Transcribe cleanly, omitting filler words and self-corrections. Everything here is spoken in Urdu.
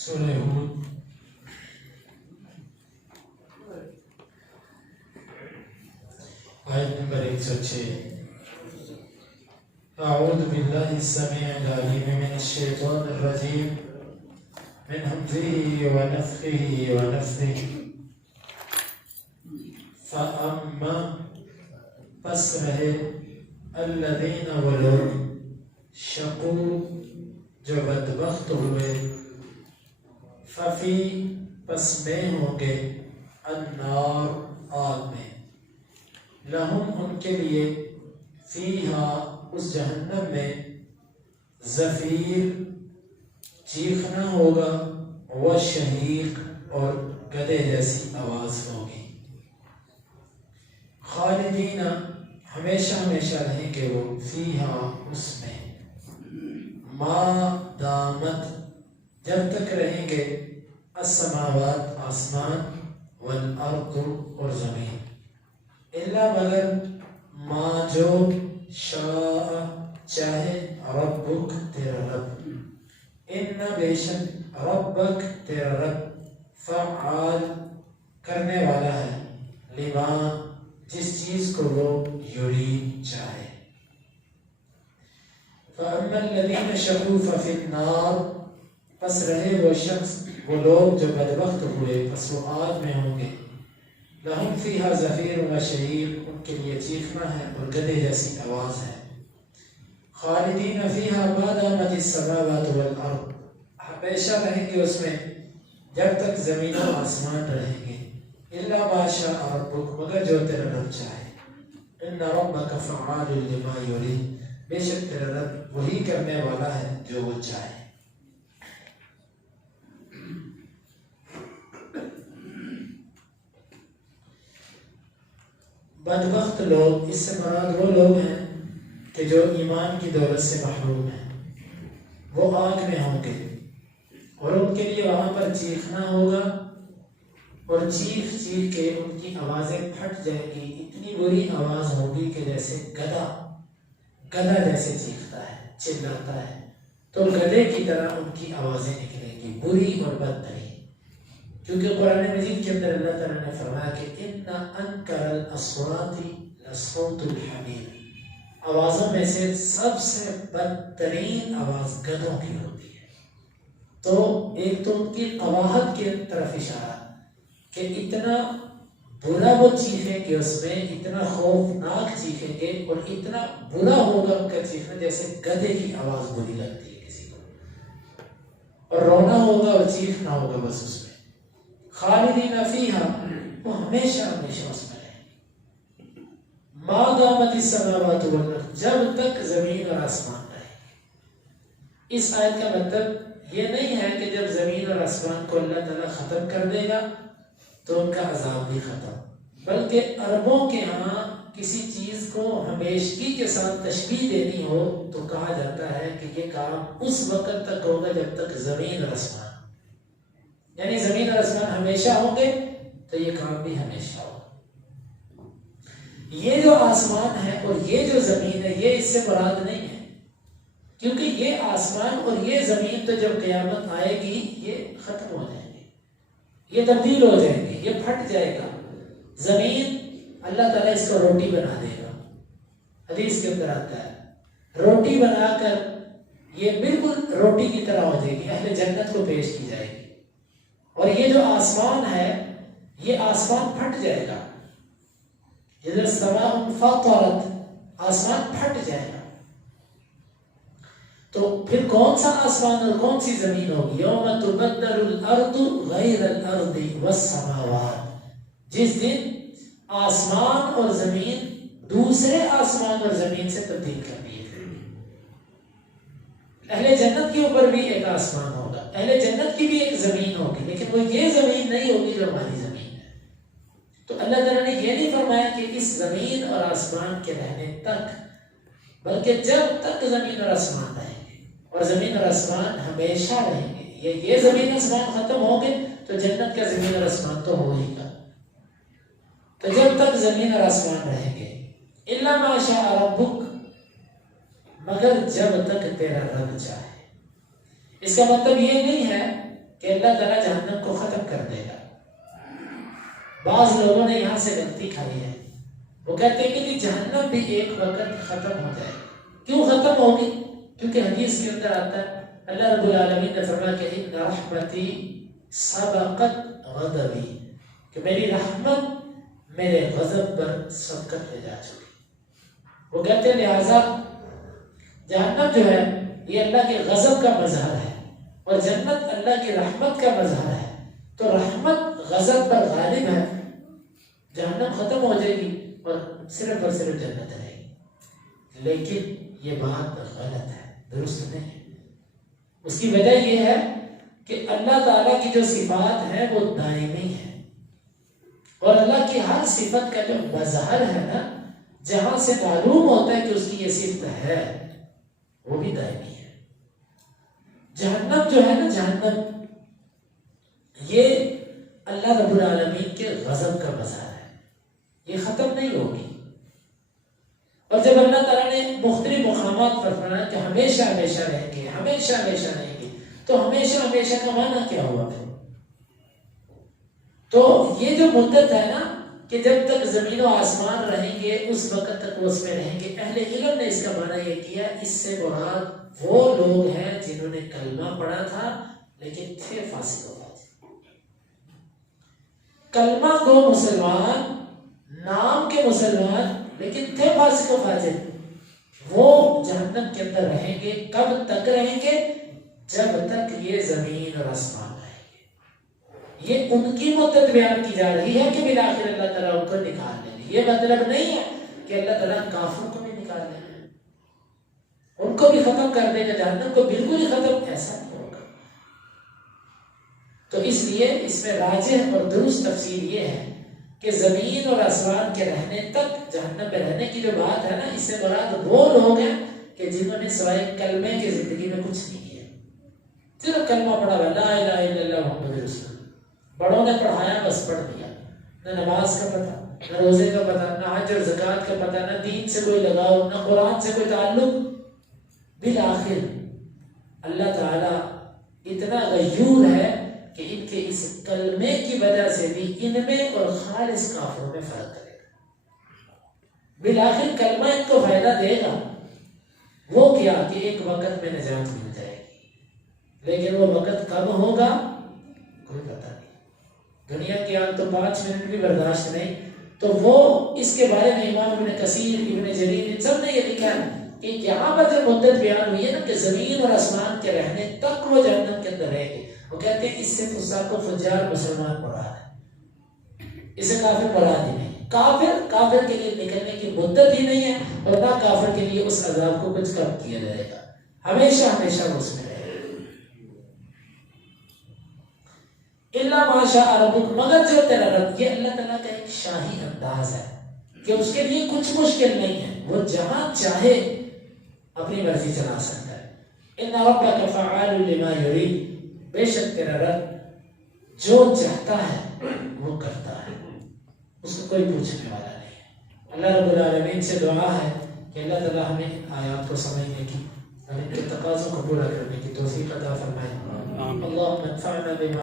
سورہ ہود آیت نمبر 106. اعوذ باللہ السمیع العلیم من الشیطان الرجیم من حمزه ونفخه ونفثه. فاما پس رہے الذین وہ لوگ شقو جو بدبخت ہوئے ففی پس میں ہوں گے النار آگ میں لہم ان کے لیے فیہا اس جہنم میں زفیر چیخنا ہوگا و شہیق اور گدے جیسی آواز ہوگی. خالدین ہمیشہ ہمیشہ رہیں گے وہ فیہا اس میں ما دامت جب تک رہیں گے السماوات آسمان والارض اور زمین الا مگر ما جو شاء چاہے ربک تیرا رب ان بے شک ربک تیرا رب فعال کرنے والا ہے لما جس چیز کو وہ یرید چاہے. فاما الذین شقوا ففی النار پس رہے وہ شخص وہ لوگ جو بدبخت ہوئے پس وہ آگ میں ہوں گے. لہم فیہا زفیر و شہیق ان کے لیے چیخنا ہے اور گدے جیسی آواز ہے. خالدین فیہا ما دامت السماوات والارض ہمیشہ رہیں گے اس میں جب تک زمین و آسمان رہیں گے الا ما شاء ربک مگر جو تیرا رب چاہے. ان ربک فعال لما یرید بے شک تیرا رب وہی کرنے والا ہے جو وہ چاہے. بدبخت لوگ اس سے مراد وہ لوگ ہیں کہ جو ایمان کی دولت سے محروم ہیں. وہ آگ میں ہوں گے اور ان کے لیے وہاں پر چیخنا ہوگا اور چیخ چیخ کے ان کی آوازیں پھٹ جائیں گی. اتنی بری آواز ہوگی کہ جیسے گدھا جیسے چیختا ہے چلاتا ہے تو گدھے کی طرح ان کی آوازیں نکلیں گی بری اور بدترین. کیونکہ قرآن مجید کے اندر اللہ تعالیٰ نے فرمایا کہ ان انکر الاصوات لصوت الحمیر آوازوں میں سے سب سے بدترین آواز گدھوں کی ہوتی ہے. تو ایک تو ان کی قباحت کی طرف اشارہ کہ اتنا برا وہ چیخیں گے اس میں اتنا خوفناک چیخیں گے اور اتنا برا ہوگا ان کا چیخنا جیسے گدھے کی آواز بری لگتی ہے کسی کو اور رونا ہوگا اور چیخنا ہوگا بس اس میں. خالدین فیہا وہ ہمیشہ ہمیشہ اس میں رہیں گے ما دامت السماوات والارض جب تک زمین اور آسمان رہیں گے. اس آیت کا مطلب یہ نہیں ہے کہ جب زمین اور آسمان کو اللہ تعالیٰ ختم کر دے گا تو ان کا عذاب بھی ختم، بلکہ عربوں کے ہاں کسی چیز کو ہمیشگی کے ساتھ تشبیہ دینی ہو تو کہا جاتا ہے کہ یہ کام اس وقت تک ہوگا جب تک زمین اور آسمان یعنی زمین اور آسمان ہمیشہ ہوں گے تو یہ کام بھی ہمیشہ ہوگا. یہ جو آسمان ہے اور یہ جو زمین ہے یہ اس سے مراد نہیں ہے کیونکہ یہ آسمان اور یہ زمین تو جب قیامت آئے گی یہ ختم ہو جائیں گے، یہ تبدیل ہو جائیں گے، یہ پھٹ جائے گا. زمین اللہ تعالیٰ اس کو روٹی بنا دے گا. حدیث کے اندر آتا ہے روٹی بنا کر یہ بالکل روٹی کی طرح ہو جائے گی، اہل جنت کو پیش کی جائے گی. اور یہ جو آسمان ہے یہ آسمان پھٹ جائے گا. اذا السماء انفطرت آسمان پھٹ جائے گا. تو پھر کون سا آسمان اور کون سی زمین ہوگی؟ یوم تبدل الارض غیر الارض والسماوات جس دن آسمان اور زمین دوسرے آسمان اور زمین سے تبدیل کر دیے جائیں گے. اہل جنت کے اوپر بھی ایک آسمان ہوگا، اہل جنت کی بھی ایک زمین ہوگی لیکن وہ یہ زمین نہیں ہوگی جو ہماری زمین ہے. تو اللہ تعالیٰ نے یہ نہیں فرمایا کہ اس زمین اور آسمان کے رہنے تک، بلکہ جب تک زمین اور آسمان رہیں گے اور زمین اور آسمان ہمیشہ رہیں گے. یہ زمین آسمان ختم ہوں گے تو جنت کا زمین اور آسمان تو ہو ہی گا. تو جب تک زمین اور آسمان رہیں گے الا ما شاء ربک مگر جب تک تیرا رب چاہے. اس کا مطلب یہ نہیں ہے کہ اللہ تعالیٰ جہنم کو ختم کر دے گا. بعض لوگوں نے یہاں سے غلطی کھائی ہے. وہ کہتے ہیں کہ جہنم بھی ایک وقت ختم ہو جائے. کیوں ختم ہوگی؟ کیونکہ حدیث کے اندر آتا ہے اللہ رب العالمین نے فرمایا کہ ان رحمتی سبقت غضبی، کہ میری رحمت میرے غضب پر سبقت لے جا چکی. وہ کہتے ہیں لہٰذا جہنم جو ہے یہ اللہ کے غضب کا مظہر ہے اور جنت اللہ کی رحمت کا مظہر ہے. تو رحمت غضب پر غالب ہے. جہنم ختم ہو جائے گی اور صرف جنت رہے گی. لیکن یہ بات غلط ہے، درست نہیں ہے. اس کی وجہ یہ ہے کہ اللہ تعالیٰ کی جو صفات ہیں وہ دائمی ہیں، اور اللہ کی ہر صفت کا جو مظہر ہے نا، جہاں سے معلوم ہوتا ہے کہ اس کی یہ صفت ہے، وہ بھی دائمی ہے. جہنم جو ہے نا، جہنم یہ اللہ رب العالمین کے غضب کا مظہر ہے. یہ ختم نہیں ہوگی. اور جب اللہ تعالیٰ نے مختلف مقامات پر فرمایا کہ ہمیشہ ہمیشہ رہیں گے، ہمیشہ ہمیشہ رہیں گے، تو ہمیشہ ہمیشہ کا معنی کیا ہوا پھر؟ تو یہ جو مدت ہے نا کہ جب تک زمین و آسمان رہیں گے اس وقت تک وہ اس میں رہیں گے. اہل علم نے اس کا معنی یہ کیا، اس سے مراد وہ لوگ ہیں جنہوں نے کلمہ پڑھا تھا لیکن تھے فاسق و فاجر. کلمہ گو مسلمان، نام کے مسلمان، لیکن تھے فاسق و فاجر، وہ جہنم کے اندر رہیں گے. کب تک رہیں گے؟ جب تک یہ زمین اور آسمان رہیں گے. یہ ان کی مدت بیان کی جا رہی ہے کہ بالآخر اللہ تعالیٰ ان کو نکال لیں گے. یہ مطلب نہیں ہے کہ اللہ تعالیٰ کافر کو بھی نکال لیں گے، ان کو بھی ختم کر دے گا. جہنم کو بالکل ہی ختم ایسا نہیں ہوگا. تو اس لیے اس میں راجح اور درست تفسیر یہ ہے کہ زمین اور آسمان کے رہنے تک جہنم میں رہنے کی جو بات ہے نا، اس سے مراد وہ لوگ ہیں کہ جنہوں نے سوائے کلمے کی زندگی میں کچھ نہیں کیا. صرف کلمہ پڑھا ہوا لا الہ الا اللہ محمد رسول اللہ، بڑوں نے پڑھایا بس پڑھ دیا. نہ نماز کا پتہ، نہ روزے کا پتہ، نہ حج اور زکوٰۃ کا پتہ، نہ دین سے کوئی لگاؤ، نہ قرآن سے کوئی تعلق. بالآخر اللہ تعالیٰ اتنا غیور ہے کہ ان کے اس کلمے کی وجہ سے بھی ان میں اور خالص کافروں میں فرق کرے گا. بالآخر کلمہ ان کو فائدہ دے گا. وہ کیا کہ ایک وقت میں نجات مل جائے گی، لیکن وہ وقت کب ہوگا کوئی پتہ نہیں. دنیا کی آگ تو 5 منٹ بھی برداشت نہیں. تو وہ اس کے بارے میں امام ابن کثیر، ابن جریر، ان سب نے یہ لکھا ہے کہ یہاں پر جو مدت بیان ہوئی ہے نا کہ زمین اور آسمان کے رہنے تک وہ جہنم کے اندر رہیں گے، وہ کہتے ہیں اس سے فساق و فجار مسلمان مراد ہے، اسے کافر مراد ہی نہیں. کافر کے لیے نکلنے کی مدت ہی نہیں ہے، اور نہ کافر کے لیے اس عذاب کو کچھ کم کیا جائے گا. ہمیشہ ہمیشہ وہ اس میں رہے گا. اللہ ماشاء ربک، مگر جو تیرا رب. یہ اللہ تعالیٰ کا ایک شاہی انداز ہے کہ اس کے لیے کچھ مشکل نہیں ہے، وہ جہاں چاہے اپنی مرضی چلا سکتا ہے. ان ربک فعال لما یرید، بے شک تیرا رب جو چاہتا ہے وہ کرتا ہے، اس کو کوئی پوچھنے والا نہیں ہے. اللہ رب العالمین سے دعا ہے کہ اللہ تعالیٰ ہمیں آیات کو سمجھنے کی اور ان کے تقاضوں کو پورا کرنے کی توفیق عطا فرمائے. اللہم انفعنا بما